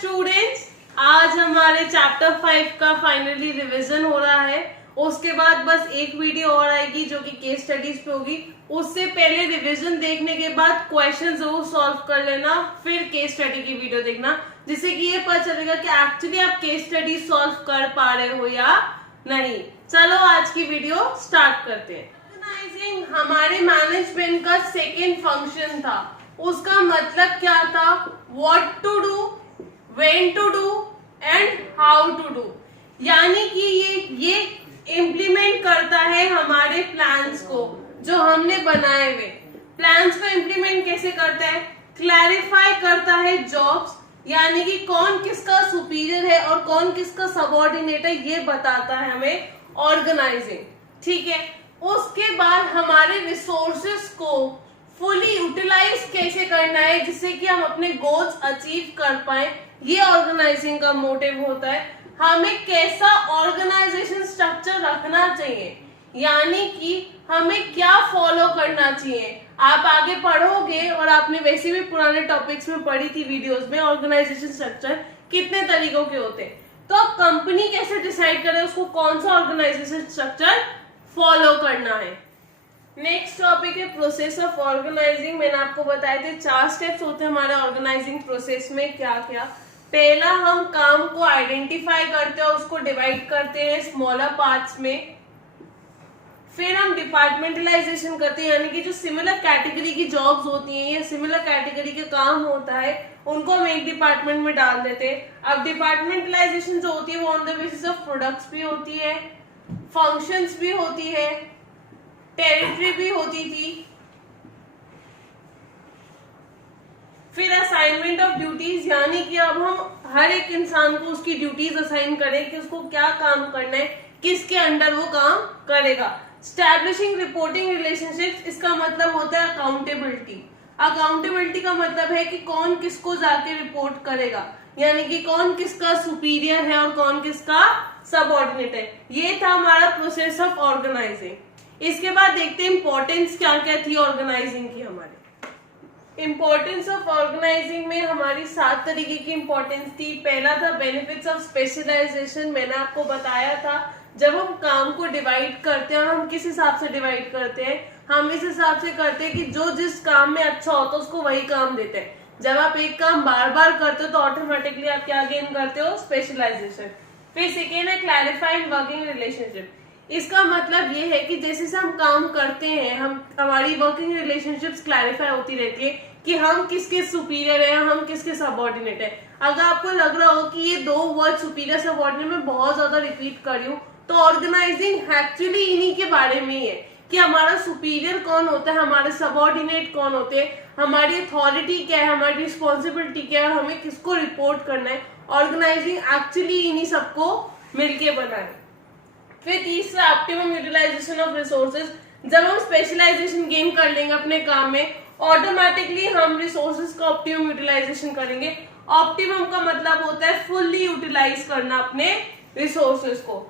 Students, आज हमारे chapter 5 का फाइनली रिवीजन हो रहा है। उसके बाद बस एक वीडियो और आएगी जो कि केस स्टडीज पे होगी। उससे पहले रिवीजन देखने के बाद क्वेश्चन जरूर सॉल्व कर लेना, फिर केस स्टडी की वीडियो देखना, जिससे कि ये पता चलेगा कि एक्चुअली आप केस स्टडी सॉल्व कर पा रहे हो या नहीं। चलो आज की वीडियो स्टार्ट करते हैं। ऑर्गेनाइजिंग हमारे मैनेजमेंट का सेकेंड फंक्शन था। उसका मतलब क्या था? What to do, when to do and how to do. यानी कि ये इम्प्लीमेंट करता है हमारे प्लान्स को जो हमने बनाए हुए। प्लान्स को इम्प्लीमेंट कैसे करता है? क्लैरिफाई करता है जॉब्स, यानी कि कौन किसका सुपीरियर है और कौन किसका सबऑर्डिनेट है, ये बताता है हमें ऑर्गेनाइजिंग। ठीक है, उसके बाद हमारे रिसोर्सेस को फुली यूटिलाइज कैसे करना है जिससे कि हम अपने गोल्स अचीव कर पाए, ये ऑर्गेनाइजिंग का मोटिव होता है। हमें कैसा ऑर्गेनाइजेशन स्ट्रक्चर रखना चाहिए, यानी कि हमें क्या फॉलो करना चाहिए। आप आगे पढ़ोगे और आपने वैसे भी पुराने टॉपिक्स में पढ़ी थी वीडियोस में, ऑर्गेनाइजेशन स्ट्रक्चर कितने तरीकों के होते हैं। तो अब कंपनी कैसे डिसाइड करे उसको कौन सा ऑर्गेनाइजेशन स्ट्रक्चर फॉलो करना है। नेक्स्ट टॉपिक है प्रोसेस ऑफ ऑर्गेनाइजिंग। मैंने आपको बताए थे 4 स्टेप्स होते हैं हमारे ऑर्गेनाइजिंग प्रोसेस में। क्या क्या? पहला, हम काम को आइडेंटिफाई करते हैं, उसको डिवाइड करते हैं स्मॉलर पार्ट्स में। फिर हम डिपार्टमेंटलाइजेशन करते हैं, यानी कि जो सिमिलर कैटेगरी की जॉब्स होती हैं या सिमिलर कैटेगरी के काम होता है उनको हम एक डिपार्टमेंट में डाल देते हैं। अब डिपार्टमेंटलाइजेशन जो होती है वो on the basis of products भी होती है, फंक्शंस भी होती है, टेरिटरी भी होती थी। फिर असाइनमेंट ऑफ ड्यूटीज, यानी कि अब हम हर एक इंसान को उसकी ड्यूटीज असाइन करें कि उसको क्या काम करना है, किसके अंडर वो काम करेगा। स्टैब्लिशिंग रिपोर्टिंग रिलेशनशिप्स, इसका मतलब होता है अकाउंटेबिलिटी। अकाउंटेबिलिटी का मतलब है कि कौन किसको जाके रिपोर्ट करेगा, यानी कि कौन किसका सुपीरियर है और कौन किसका सबऑर्डिनेट है। ये था हमारा प्रोसेस ऑफ ऑर्गेनाइजिंग। इसके बाद देखते हैं इंपॉर्टेंस क्या क्या थी ऑर्गेनाइजिंग की। हमारे इंपॉर्टेंस ऑफ ऑर्गेनाइजिंग में हमारी 7 तरीके की इंपॉर्टेंस थी। पहला था बेनिफिट्स ऑफ स्पेशलाइजेशन। मैंने आपको बताया था जब हम काम को डिवाइड करते हैं, और हम किस हिसाब से डिवाइड करते हैं, हम इस हिसाब से करते हैं कि जो जिस काम में अच्छा होता है उसको वही काम देते हैं। जब आप एक काम बार बार करते हो तो ऑटोमेटिकली आप क्या गेन करते हो? स्पेशलाइजेशन। फिर सेकेंड है क्लैरिफाइंग वर्किंग रिलेशनशिप। इसका मतलब ये है कि जैसे से हम काम करते हैं हमारी वर्किंग रिलेशनशिप्स क्लैरिफाई होती रहती है कि हम किसके सुपीरियर है, हम किसके सबऑर्डिनेट है। अगर आपको लग रहा हो कि ये 2 वर्ड सुपीरियर सबऑर्डिनेट में बहुत ज्यादा रिपीट कर रही हूँ, तो ऑर्गेनाइजिंग एक्चुअली इन्हीं के बारे में ही है कि हमारा सुपीरियर कौन होता है, हमारे सबऑर्डिनेट कौन होते हैं, हमारी अथॉरिटी क्या है, हमारी रिस्पॉन्सिबिलिटी क्या है और हमें किसको रिपोर्ट करना है। ऑर्गेनाइजिंग एक्चुअली इन्हीं सबको मिलके बना है। फिर तीसरा, ऑप्टिमम यूटिलाइजेशन ऑफ रिसोर्सेज। जब हम स्पेशलाइजेशन गेन कर लेंगे अपने काम में, ऑटोमेटिकली हम रिसोर्सेज का ऑप्टिमम यूटिलाइजेशन करेंगे। ऑप्टिमम का मतलब होता है फुल्ली यूटिलाइज करना अपने रिसोर्सेज को।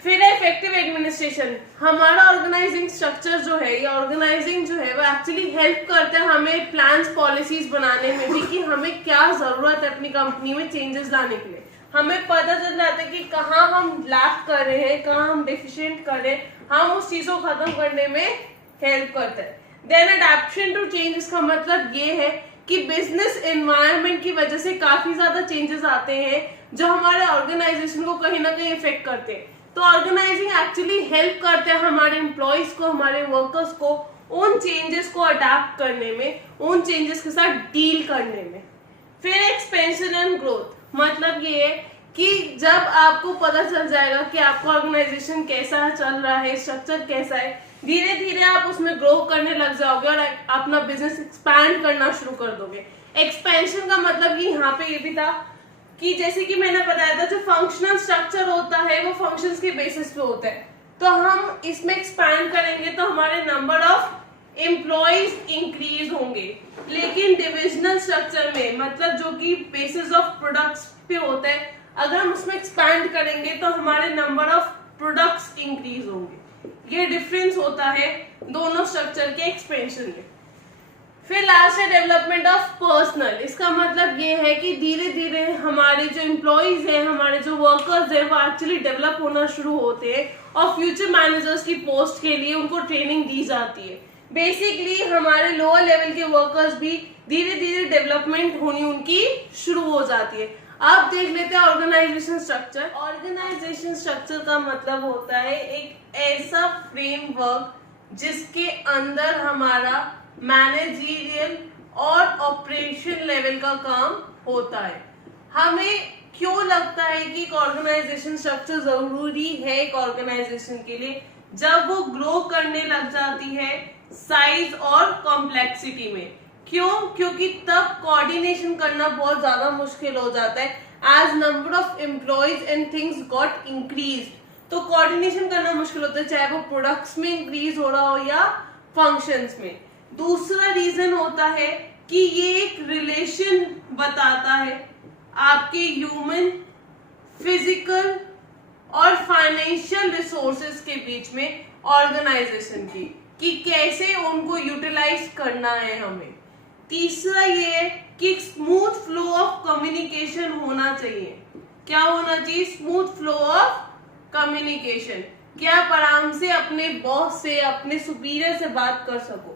फिर इफेक्टिव एडमिनिस्ट्रेशन। हमारा ऑर्गेनाइजिंग स्ट्रक्चर जो है, ये ऑर्गेनाइजिंग जो है वो एक्चुअली हेल्प करता है हमें प्लान्स पॉलिसीज बनाने में भी कि हमें क्या जरूरत है अपनी कंपनी में चेंजेस लाने के लिए। हमें पता चल जाता है कि कहाँ हम लैक कर रहे हैं, कहाँ हम डेफिशिएंट कर रहे हैं, हम उस चीज को खत्म करने में हेल्प करता है। देन अडैप्शन टू चेंज, इसका मतलब ये है कि बिजनेस एनवायरनमेंट की वजह से काफी ज्यादा चेंजेस आते हैं जो हमारे ऑर्गेनाइजेशन को कहीं ना कहीं इफेक्ट करते हैं। तो ऑर्गेनाइजिंग एक्चुअली हेल्प करते हैं हमारे एम्प्लॉयज को, हमारे वर्कर्स को उन चेंजेस को अडैप्ट करने में, उन चेंजेस के साथ डील करने में। फिर एक्सपेंशन एंड ग्रोथ, मतलब ये है कि जब आपको पता चल जाएगा कि आपका ऑर्गेनाइजेशन कैसा चल रहा है, स्ट्रक्चर कैसा है, धीरे धीरे आप उसमें ग्रो करने लग जाओगे और अपना बिजनेस एक्सपैंड करना शुरू कर दोगे। एक्सपेंशन का मतलब ये यहाँ पे ये भी था कि जैसे कि मैंने बताया था जो फंक्शनल स्ट्रक्चर होता है वो फंक्शंस के बेसिस पे होता है। तो हम इसमें एक्सपैंड करेंगे तो हमारे नंबर ऑफ एम्प्लॉयज इंक्रीज होंगे। लेकिन डिविजनल स्ट्रक्चर में, मतलब जो कि बेसिस ऑफ प्रोडक्ट्स पे होता है, अगर हम उसमें एक्सपैंड करेंगे तो हमारे नंबर ऑफ प्रोडक्ट्स इंक्रीज होंगे। ये डिफरेंस होता है दोनों स्ट्रक्चर के एक्सपेंशन में। फिर लास्ट है डेवलपमेंट ऑफ पर्सनल। इसका मतलब ये है कि धीरे धीरे हमारे जो एम्प्लॉइज हैं, हमारे जो वर्कर्स हैं, वो एक्चुअली डेवलप होना शुरू होते हैं और फ्यूचर मैनेजर्स की पोस्ट के लिए उनको ट्रेनिंग दी जाती है। बेसिकली हमारे लोअर लेवल के वर्कर्स भी धीरे धीरे डेवलपमेंट होनी उनकी शुरू हो जाती है। अब देख लेते हैं ऑर्गेनाइजेशन स्ट्रक्चर। ऑर्गेनाइजेशन स्ट्रक्चर का मतलब होता है एक ऐसा फ्रेमवर्क जिसके अंदर हमारा मैनेजरियल और ऑपरेशन लेवल का काम होता है। हमें क्यों लगता है कि एक ऑर्गेनाइजेशन स्ट्रक्चर जरूरी है एक ऑर्गेनाइजेशन के लिए? जब वो ग्रो करने लग जाती है साइज और कॉम्प्लेक्सिटी में। क्यों? क्योंकि तब कोऑर्डिनेशन करना बहुत ज्यादा मुश्किल हो जाता है। As number of employees and things got increase, तो कोऑर्डिनेशन करना मुश्किल होता है, चाहे वो प्रोडक्ट्स में इंक्रीज हो रहा हो या फंक्शंस में। दूसरा रीजन होता है कि ये एक रिलेशन बताता है आपके ह्यूमन, फिजिकल और फाइनेंशियल रिसोर्सेज के बीच में ऑर्गेनाइजेशन की, कि कैसे उनको यूटिलाइज करना है हमें। तीसरा ये है कि स्मूथ फ्लो ऑफ कम्युनिकेशन होना चाहिए। क्या होना चाहिए? स्मूथ फ्लो ऑफ कम्युनिकेशन, कि आप आराम से अपने बॉस से, अपने सुपीरियर से बात कर सको।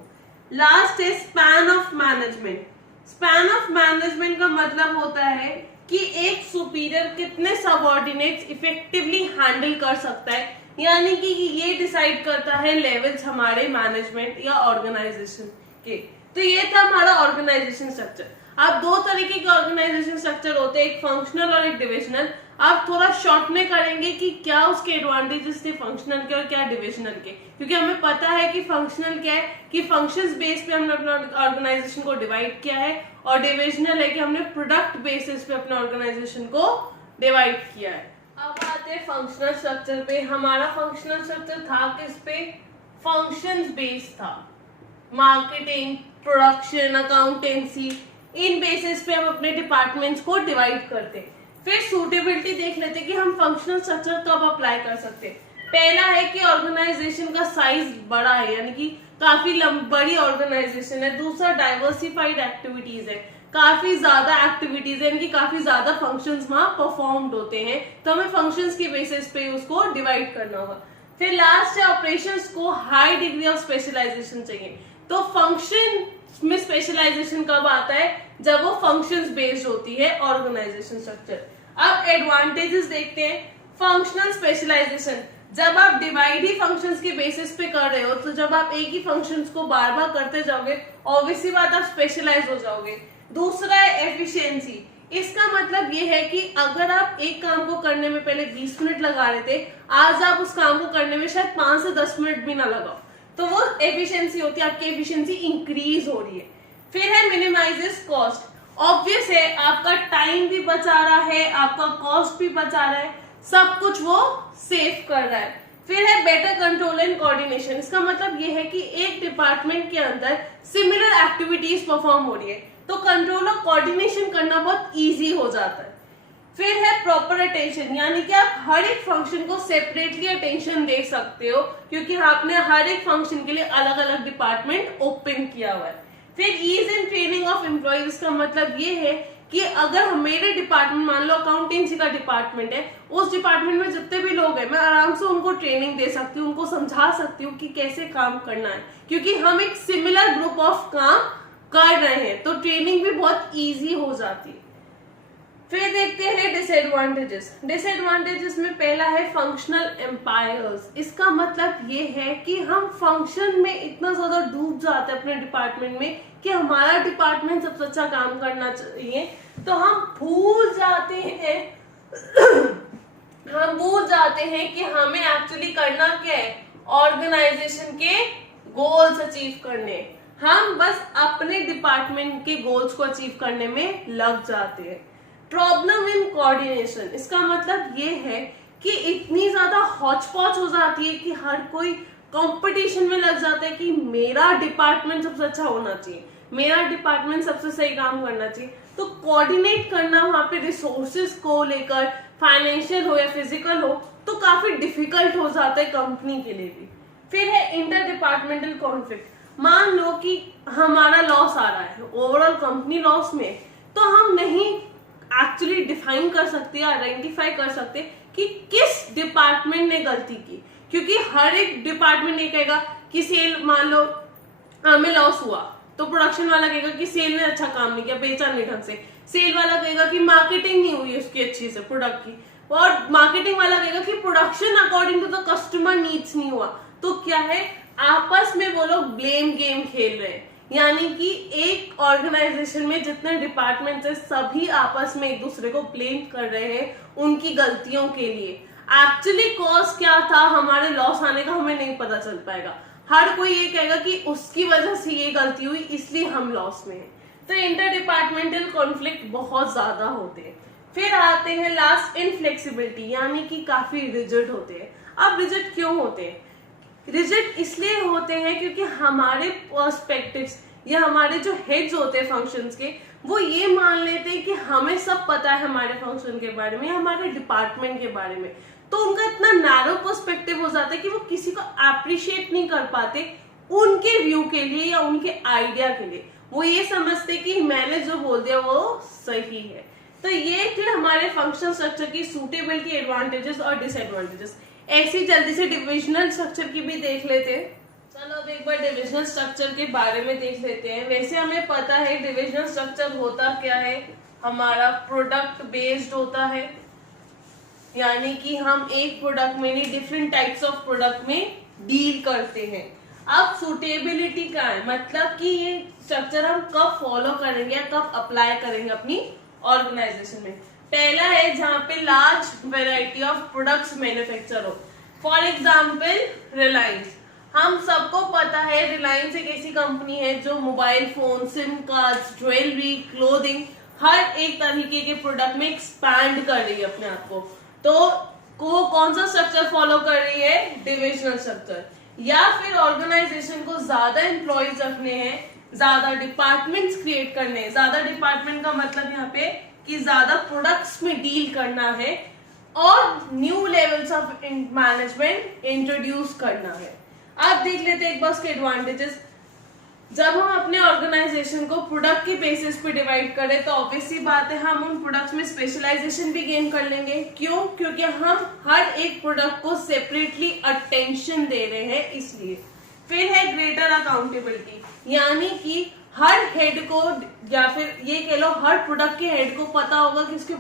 लास्ट है span of management. Span of management का मतलब होता है कि एक सुपीरियर कितने सबऑर्डिनेट्स इफेक्टिवली हैंडल कर सकता है, यानी कि ये डिसाइड करता है लेवल्स हमारे मैनेजमेंट या ऑर्गेनाइजेशन के। तो ये था हमारा ऑर्गेनाइजेशन स्ट्रक्चर। अब दो तरीके के ऑर्गेनाइजेशन स्ट्रक्चर होते हैं, एक फंक्शनल और एक डिविजनल। आप थोड़ा शॉर्ट में करेंगे कि क्या उसके एडवांटेजेस थे फंक्शनल के और क्या डिविजनल के, क्योंकि हमें पता है कि फंक्शनल क्या है कि फंक्शंस बेस पे हमने अपना ऑर्गेनाइजेशन को डिवाइड किया है, और डिविजनल है कि हमने प्रोडक्ट बेसिस पे अपने ऑर्गेनाइजेशन को डिवाइड किया है। अब आते हैं फंक्शनल स्ट्रक्चर पे। हमारा फंक्शनल स्ट्रक्चर था किस पे? फंक्शंस बेस्ड था। मार्केटिंग, प्रोडक्शन, अकाउंटेंसी, इन बेसिस पे हम अपने डिपार्टमेंट्स को डिवाइड करते। फिर सूटेबिलिटी देख लेते कि हम फंक्शनल स्ट्रक्चर कब अप्लाई कर सकते। पहला है कि ऑर्गेनाइजेशन का साइज बड़ा है, यानी कि काफी बड़ी ऑर्गेनाइजेशन है। दूसरा डाइवर्सिफाइड एक्टिविटीज है, काफी ज्यादा एक्टिविटीज है, यानी कि काफी ज्यादा फंक्शंस वहां परफॉर्म्ड होते हैं, तो हमें फंक्शंस के बेसिस पे उसको डिवाइड करना होगा। फिर लास्ट है ऑपरेशंस को हाई डिग्री ऑफ स्पेशलाइजेशन चाहिए। तो फंक्शन में स्पेशलाइजेशन कब आता है? जब वो फंक्शंस बेस्ड होती है ऑर्गेनाइजेशन स्ट्रक्चर। अब एडवांटेजेस देखते हैं। फंक्शनल स्पेशलाइजेशन, जब आप डिवाइड ही फंक्शंस के बेसिस पे कर रहे हो, तो जब आप एक ही फंक्शंस को बार बार करते जाओगे, ऑब्वियसली बात आप स्पेशलाइज हो जाओगे। दूसरा है एफिशिएंसी। इसका मतलब ये है कि अगर आप एक काम को करने में पहले 20 मिनट लगा रहे थे, आज आप उस काम को करने में शायद 5 से 10 मिनट भी ना लगाओ, तो वो एफिशिएंसी होती है, आपकी एफिशिएंसी इंक्रीज हो रही है। फिर है मिनिमाइजेस कॉस्ट। ऑब्वियस है आपका टाइम भी बचा रहा है, आपका कॉस्ट भी बचा रहा है, सब कुछ वो सेव कर रहा है। फिर है बेटर कंट्रोल एंड कोऑर्डिनेशन। इसका मतलब ये है कि एक डिपार्टमेंट के अंदर सिमिलर एक्टिविटीज परफॉर्म हो रही है, तो कंट्रोल और कोऑर्डिनेशन करना बहुत इजी हो जाता है। फिर है प्रॉपर अटेंशन, यानी कि आप हर एक फंक्शन को सेपरेटली अटेंशन दे सकते हो, क्योंकि आपने हर एक फंक्शन के लिए अलग अलग डिपार्टमेंट ओपन किया हुआ है। फिर ease and training of employees का मतलब ये है कि अगर मेरे डिपार्टमेंट, मान लो अकाउंटेंसी का डिपार्टमेंट है, उस डिपार्टमेंट में जितने भी लोग हैं, मैं आराम से उनको ट्रेनिंग दे सकती हूँ, उनको समझा सकती हूँ कि कैसे काम करना है, क्योंकि हम एक सिमिलर ग्रुप ऑफ काम कर रहे हैं, तो ट्रेनिंग भी बहुत ईजी हो जाती है। फिर देखते हैं डिसएडवांटेजेस। डिसएडवांटेजेस में पहला है फंक्शनल एम्पायर्स। इसका मतलब ये है कि हम फंक्शन में इतना ज्यादा डूब जाते हैं अपने डिपार्टमेंट में कि हमारा डिपार्टमेंट सबसे अच्छा काम करना चाहिए, तो हम भूल जाते हैं कि हमें एक्चुअली करना क्या है, ऑर्गेनाइजेशन के गोल्स अचीव करने। हम बस अपने डिपार्टमेंट के गोल्स को अचीव करने में लग जाते हैं। प्रॉब्लम इन कोऑर्डिनेशन, इसका मतलब ये है कि इतनी ज्यादा हौच पौच हो जाती है कि हर कोई कंपटीशन में लग जाता है कि मेरा डिपार्टमेंट सबसे अच्छा होना चाहिए, मेरा डिपार्टमेंट सबसे सही काम करना चाहिए। तो कोऑर्डिनेट करना वहां पे रिसोर्सेज को लेकर, फाइनेंशियल हो या फिजिकल हो, तो काफी डिफिकल्ट हो जाता है कंपनी के लिए भी। फिर है इंटर डिपार्टमेंटल कॉन्फ्लिक्ट। मान लो कि हमारा लॉस आ रहा है ओवरऑल कंपनी लॉस में, तो हम नहीं एक्चुअली डिफाइन कर सकते, आइडेंटिफाई कर सकते कि किस डिपार्टमेंट ने गलती की, क्योंकि हर एक डिपार्टमेंट नहीं कहेगा कि सेल, मान लो हमें लॉस हुआ तो प्रोडक्शन वाला कहेगा कि सेल ने अच्छा काम नहीं किया, बेचा नहीं ढंग से, सेल वाला कहेगा कि मार्केटिंग नहीं हुई उसकी अच्छी से प्रोडक्ट की, और मार्केटिंग वाला कहेगा कि production according to the customer needs नहीं हुआ। तो क्या है, आपस में वो लोग ब्लेम गेम खेल रहे हैं, यानी कि एक ऑर्गेनाइजेशन में जितने डिपार्टमेंट्स है सभी आपस में एक दूसरे को ब्लेम कर रहे हैं उनकी गलतियों के लिए। एक्चुअली कॉज क्या था हमारे लॉस आने का हमें नहीं पता चल पाएगा, हर कोई ये कहेगा कि उसकी वजह से ये गलती हुई इसलिए हम लॉस में हैं। तो इंटर डिपार्टमेंटल कॉन्फ्लिक्ट बहुत ज्यादा होते हैं। फिर आते हैं लास्ट, इनफ्लेक्सिबिलिटी, यानी कि काफी रिजिड होते हैं। अब रिजिड क्यों होते हैं? रिजिड इसलिए होते हैं क्योंकि हमारे पर्सपेक्टिव्स या हमारे जो हेड्स होते हैं फंक्शंस के, वो ये मान लेते हैं कि हमें सब पता है हमारे फंक्शन के बारे में, हमारे डिपार्टमेंट के बारे में, तो उनका इतना नैरो पर्सपेक्टिव हो जाता है कि वो किसी को अप्रिशिएट नहीं कर पाते उनके व्यू के लिए या उनके आइडिया के लिए। वो ये समझते कि मैंने जो बोल दिया वो सही है। तो ये थे हमारे फंक्शनल स्ट्रक्चर की सूटेबिलिटी, एडवांटेजेस और डिसएडवांटेजेस। ऐसी जल्दी से डिविजनल स्ट्रक्चर की भी देख लेते हैं। चलो अब एक बार डिविजनल स्ट्रक्चर के बारे में देख लेते हैं। वैसे हमें पता है डिविजनल स्ट्रक्चर होता क्या है, हमारा प्रोडक्ट बेस्ड होता है, यानी कि हम एक प्रोडक्ट में नहीं डिफरेंट टाइप्स ऑफ प्रोडक्ट में डील करते हैं। अब सूटेबिलिटी का है, मतलब कि ये स्ट्रक्चर हम कब फॉलो करेंगे या कब अप्लाई करेंगे अपनी ऑर्गेनाइजेशन में। पहला है जहां पे large variety of products manufacture हो। फॉर एग्जाम्पल रिलायंस, हम सबको पता है रिलायंस एक ऐसी कंपनी है जो mobile phone, sim cards, jewellery, clothing, हर एक तरीके के प्रोडक्ट में एक्सपैंड कर रही है अपने आप को। तो वो कौन सा स्ट्रक्चर फॉलो कर रही है? Divisional structure. या फिर ऑर्गेनाइजेशन को ज्यादा एम्प्लॉयज रखने हैं, ज्यादा डिपार्टमेंट्स क्रिएट करने हैं। ज्यादा डिपार्टमेंट का मतलब यहाँ पे कि ज्यादा प्रोडक्ट्स में डील करना है और new levels of management introduce करना है। अब देख लेते हैं एक बार उसके एडवांटेजेस। जब हम अपने ऑर्गेनाइजेशन को प्रोडक्ट के बेसिस पे डिवाइड करें तो ऑब्वियसली बात है हम उन प्रोडक्ट्स में स्पेशलाइजेशन भी गेन कर लेंगे। क्यों? क्योंकि हम हर एक प्रोडक्ट को सेपरेटली अटेंशन दे रहे हैं इसलिए। फिर है ग्रेटर अकाउंटेबिलिटी, यानी कि हर हेड को या फिर ये कह लो हर प्रोडक्ट के हेड को पता होगा कि उसके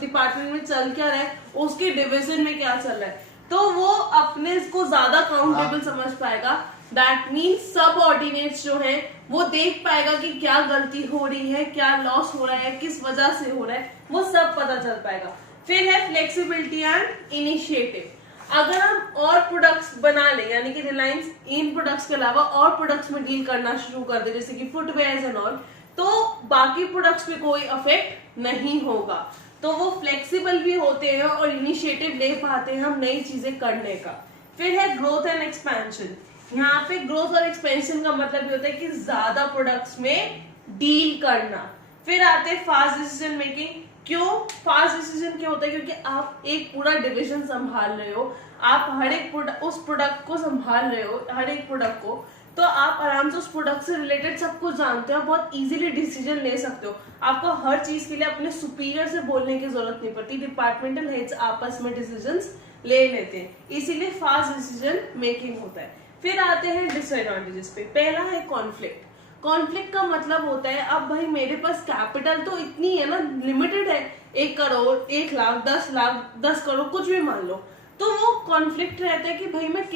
डिपार्टमेंट में चल क्या रहा है, उसके डिवीजन में क्या चल रहा है, तो वो अपने को ज्यादा अकाउंटेबल समझ पाएगा। दैट मीन्स सब ऑर्डिनेट्स जो है वो देख पाएगा कि क्या गलती हो रही है, क्या लॉस हो रहा है, किस वजह से हो रहा है, वो सब पता चल पाएगा। फिर है फ्लेक्सिबिलिटी एंड इनिशिएटिव। अगर हम और प्रोडक्ट्स बना ले, यानी कि रिलायंस इन प्रोडक्ट्स के अलावा और प्रोडक्ट्स में डील करना शुरू कर दे, जैसे कि फुटवेयर एंड ऑल, तो बाकी प्रोडक्ट्स पे कोई इफेक्ट नहीं होगा। तो वो फ्लेक्सिबल भी होते हैं और इनिशिएटिव ले पाते हैं हम नई चीजें करने का। फिर है ग्रोथ एंड एक्सपेंशन। यहाँ पे ग्रोथ और एक्सपेंशन का मतलब ये होता है कि ज्यादा प्रोडक्ट्स में डील करना। फिर आते हैं फास्ट डिसीजन मेकिंग। क्यों फास्ट डिसीजन क्या होता है? क्योंकि आप एक पूरा डिवीजन संभाल रहे हो, आप हर एक उस प्रोडक्ट को संभाल रहे हो, हर एक प्रोडक्ट को, तो आप आराम से उस प्रोडक्ट से रिलेटेड सब कुछ जानते हो, बहुत इजीली डिसीजन ले सकते हो। आपको हर चीज के लिए अपने सुपीरियर से बोलने की जरूरत नहीं पड़ती। डिपार्टमेंटल हेड्स आपस में डिसीजंस ले लेते हैं, इसीलिए फास्ट डिसीजन मेकिंग होता है। फिर आते हैं डिसएडवांटेजेस पे। पहला है कॉन्फ्लिक्ट। कॉन्फ्लिक्ट का मतलब होता है अब भाई मेरे पास कैपिटल तो इतनी है ना, लिमिटेड है, 1 करोड़, 1 लाख, 10 लाख, 10 करोड़, कुछ भी मान लो, तो वो कॉन्फ्लिक्ट रहता है कि भाई मैं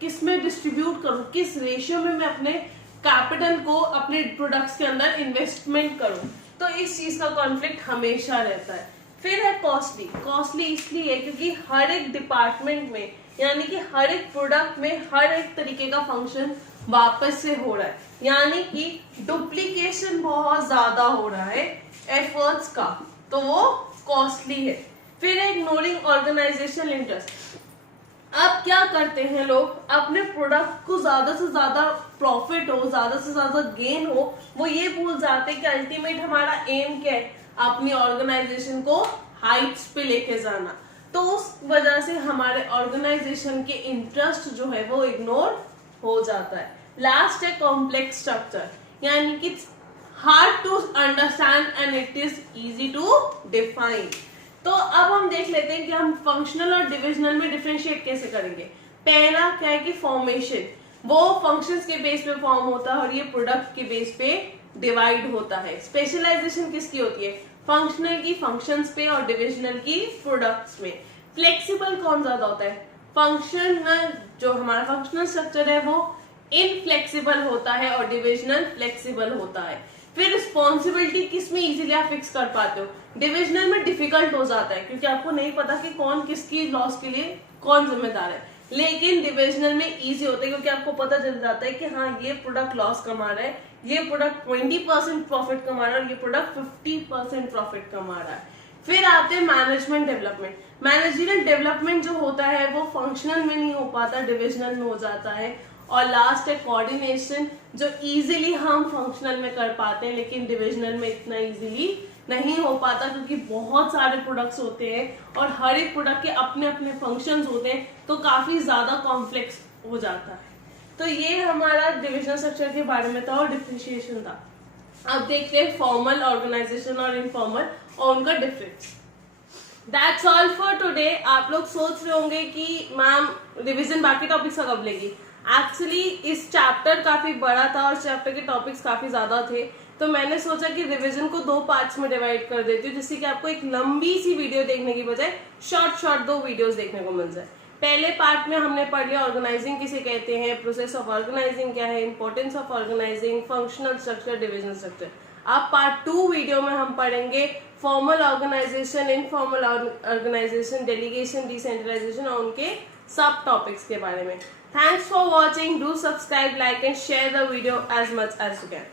किस में डिस्ट्रीब्यूट करूं, किस रेशियो में मैं अपने कैपिटल को अपने प्रोडक्ट्स के अंदर इन्वेस्टमेंट करूं। तो इस चीज का कॉन्फ्लिक्ट हमेशा रहता है। फिर है कॉस्टली। कॉस्टली इसलिए है क्योंकि हर एक डिपार्टमेंट में, यानी कि हर एक प्रोडक्ट में हर एक तरीके का फंक्शन वापस से हो रहा है, यानी कि डुप्लीकेशन बहुत ज्यादा हो रहा है एफर्ट्स का, तो वो कॉस्टली है। फिर है इग्नोरिंग ऑर्गेनाइजेशनल इंटरेस्ट। अब क्या करते हैं लोग, अपने प्रोडक्ट को ज्यादा से ज्यादा प्रॉफिट हो, ज्यादा से ज्यादा गेन हो, वो ये भूल जाते हैं कि अल्टीमेट हमारा एम क्या है, अपनी ऑर्गेनाइजेशन को हाइट्स पे लेके जाना। तो उस वजह से हमारे ऑर्गेनाइजेशन के इंटरेस्ट जो है वो इग्नोर हो जाता है। लास्ट है कॉम्प्लेक्स स्ट्रक्चर, यानी कि hard to understand and it is easy to define. तो अब हम देख लेते हैं कि हम फंक्शनल और डिविजनल में डिफरेंशिएट कैसे करेंगे। पहला क्या है कि फॉर्मेशन, वो फंक्शंस के बेस पे फॉर्म होता है और ये प्रोडक्ट के बेस पे डिवाइड होता है। स्पेशलाइजेशन किसकी होती है, फंक्शनल की फंक्शंस पे और डिविजनल की प्रोडक्ट्स में। फ्लेक्सिबल कौन ज्यादा होता है, फंक्शनल, जो हमारा फंक्शनल स्ट्रक्चर है वो इनफ्लेक्सिबल होता है और डिविजनल फ्लेक्सिबल होता है। फिर रिस्पॉन्सिबिलिटी किसमें इजीली आप फिक्स कर पाते हो, डिविजनल में डिफिकल्ट हो जाता है क्योंकि आपको नहीं पता कि कौन किसकी लॉस के लिए कौन जिम्मेदार है, लेकिन डिविजनल में इजी होता है क्योंकि आपको पता चल जाता है कि हाँ ये प्रोडक्ट लॉस कमा रहा है, ये प्रोडक्ट 20% प्रॉफिट कमा रहा है और ये प्रोडक्ट 50% प्रॉफिट कमा रहा है। फिर आते हैं मैनेजमेंट डेवलपमेंट। मैनेजरियल डेवलपमेंट जो होता है वो फंक्शनल में नहीं हो पाता, डिविजनल में हो जाता है। और लास्ट है कोऑर्डिनेशन, जो इजीली हम फंक्शनल में कर पाते हैं लेकिन डिविजनल में इतना इजीली नहीं हो पाता क्योंकि बहुत सारे प्रोडक्ट्स होते हैं और हर एक प्रोडक्ट के अपने अपने फंक्शंस होते हैं, तो काफी ज्यादा कॉम्प्लेक्स हो जाता है। तो ये हमारा डिविजनल स्ट्रक्चर के बारे में था और डिफरेंशिएशन था। अब देखते हैं फॉर्मल ऑर्गेनाइजेशन और इनफॉर्मल और उनका difference. That's all for today. आप लोग सोच रहे होंगे कि मैम रिवीजन बाकी टॉपिक्स का कब लेगी। एक्चुअली इस चैप्टर काफी बड़ा था और चैप्टर के टॉपिक्स काफी ज्यादा थे, तो मैंने सोचा कि रिवीजन को 2 पार्ट्स में डिवाइड कर देती हूँ जिससे कि आपको एक लंबी सी वीडियो देखने की बजाय शॉर्ट 2 वीडियोस देखने को मिल जाए। पहले पार्ट में हमने पढ़ लिया ऑर्गेनाइजिंग किसे कहते हैं, प्रोसेस ऑफ ऑर्गेनाइजिंग क्या है, importance of organising, functional structure, division structure. अब पार्ट 2 वीडियो में हम पढ़ेंगे formal organisation, informal organisation, delegation, decentralisation और उनके सब टॉपिक्स के बारे में। Thanks for watching. Do subscribe, like and share the video as much as you can.